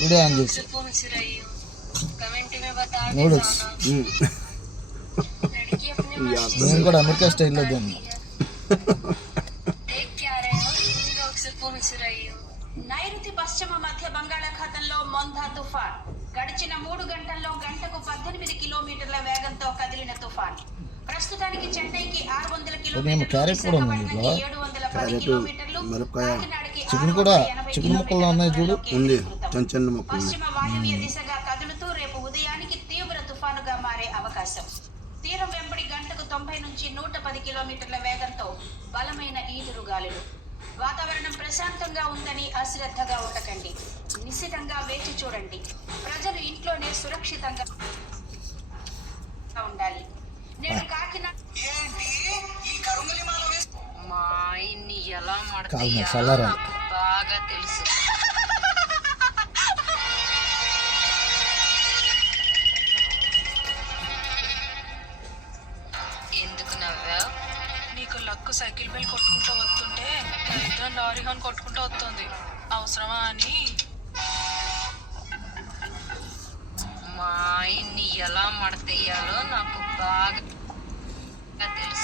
Video on చేసి noodles నేను కూడా అమెరికా స్టైల్లో తిన్నా. నైరుతి పశ్చిమ మధ్య బంగాళాఖాతంలో మొందా తుఫాన్ గడిచిన 3 గంటల్లో గంటకు 18 కిలోమీటర్ల వేగంతో కదిలిన తుఫాన్ ప్రస్తుతానికి చెన్నైకి 600 కిలోమీటర్లు, 710 కిలోమీటర్లు, కాకినాడకి చికెన్ ముక్కల్లో ఉన్నాయి చూడు ఉంది చిన్న ముక్కలు. పశ్చిమ వాయువ్య దిశగా కదులుతూ రేపు ఉదయానికి తీవ్ర తుఫానుగా మారే అవకాశం. తీరం వెంబడి గంటకు 90 నుంచి 110 కిలోమీటర్ల వేగంతో బలమైన ఈదురుగాలులు. వాతావరణం ప్రశాంతంగా ఉందని అశ్రద్ధగా ఉండకండి. నిశితంగా వేచి చూడండి. ప్రజలు ఇంట్లోనే సురక్షితంగా ఉండాలి. నేను కాకినాడ మా ఆయన్ని ఎలా మడతాయో బాగా తెలుసు. ఎందుకు నవ్వావు? నీకు లక్కు సైకిల్ బెల్ కొట్టుకుంటూ వస్తుంటే దరిద్రం లారీ హార్న్ కొట్టుకుంటూ వస్తుంది. అవసరమా అని. మా ఆయన్ని ఎలా మడతేయాలో నాకు బాగా తెలుసు.